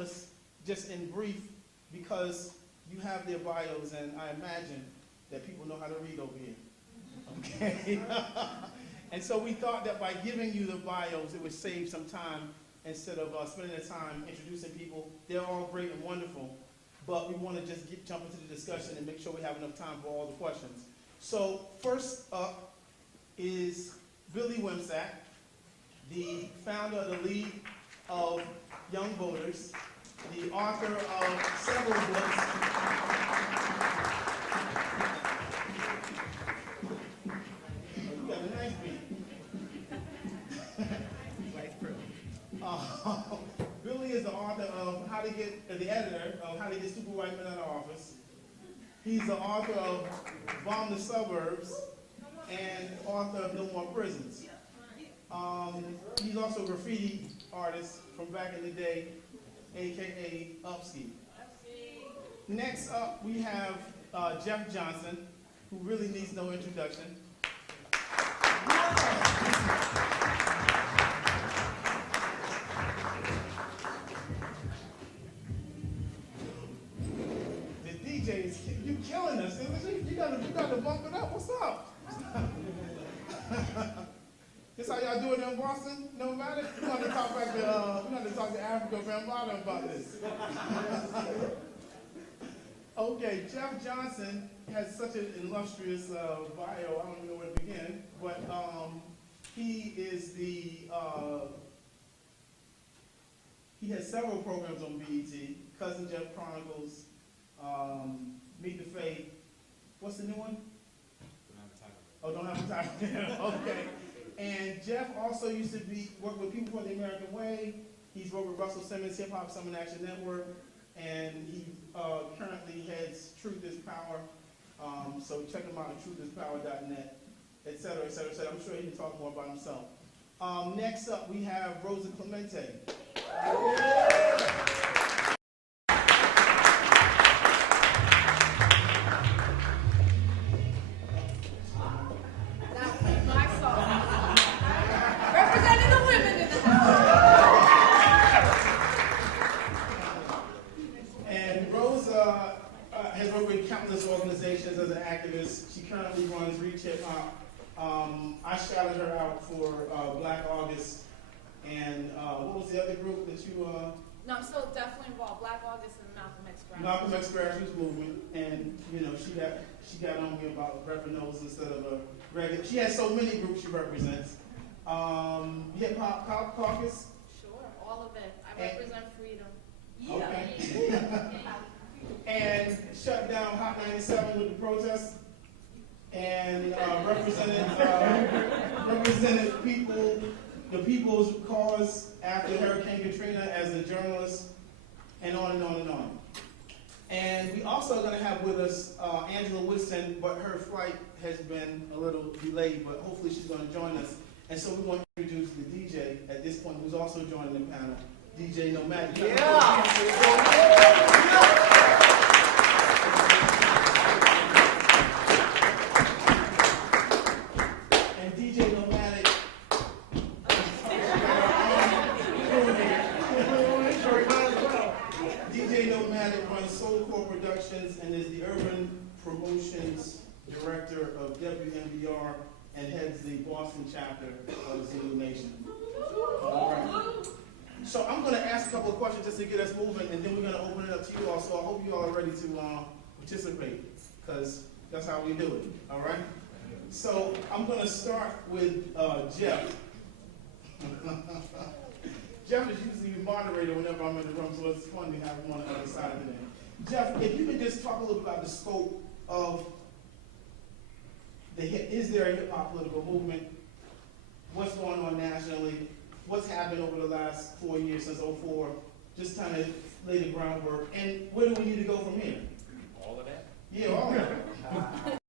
panelists just in brief because you have their bios, and I imagine that people know how to read over here. Okay? And so we thought that by giving you the bios, it would save some time instead of spending the time introducing people. They're all great and wonderful, but we want to just jump into the discussion and make sure we have enough time for all the questions. So first up is Billy Wimsack, the founder of the League of Young Voters, the author of several books. Oh, you got a nice beat. Billy is the author of the editor of How to Get Super White Men Out of Office. He's the author of Bomb the Suburbs and author of No More Prisons. He's also a graffiti artist from back in the day, aka Upski. Next up, we have Jeff Johnson, who really needs no introduction. The DJ is killing us. You gotta bump it up. What's up? This how y'all do it in Boston? No matter? We're going to talk to Africa Bambaataa about this. Okay, Jeff Johnson has such an illustrious bio. I don't even know where to begin, but he is he has several programs on BET. Cousin Jeff Chronicles, Meet the Faith. What's the new one? Don't have time. Okay. And Jeff also used to work with People for the American Way. He's worked with Russell Simmons, Hip Hop Summit Action Network, and he currently heads Truth is Power. So check him out at truthispower.net, et cetera, et cetera, et cetera. I'm sure he can talk more about himself. Next up, we have Rosa Clemente. Organizations as an activist. She currently runs Reach Hip Hop. I shouted her out for Black August, and what was the other group that you? No, I'm still definitely involved. Black August and Malcolm X Grassroots. Malcolm X Grassroots movement, and you know she got on me about repping instead of a regular. She has so many groups she represents. Hip Hop Caucus. Sure, all of it. I represent freedom. Okay. And shut down Hot 97 with the protests, and represented the people's cause after Hurricane Katrina as a journalist, and on and on and on. And we also are going to have with us Angela Woodson, but her flight has been a little delayed, but hopefully she's going to join us. And so we want to introduce the DJ at this point, who's also joining the panel, DJ Nomadic. And DJ Nomadic runs Soulcore Productions and is the Urban Promotions Director of WMBR and heads the Boston chapter of Zulu Nation. All right. So I'm going to ask a couple of questions just to get us moving, and then we're going to open it up to you all. So I hope you all are ready to participate, because that's how we do it. All right? So I'm going to start with Jeff. Jeff is usually the moderator whenever I'm in the room, so it's fun to have him on the other side today. Jeff, if you could just talk a little about the scope of is there a hip-hop political movement? What's going on nationally? What's happened over the last 4 years since '04? Just kind of lay the groundwork. And where do we need to go from here? All of that? Yeah, all of that.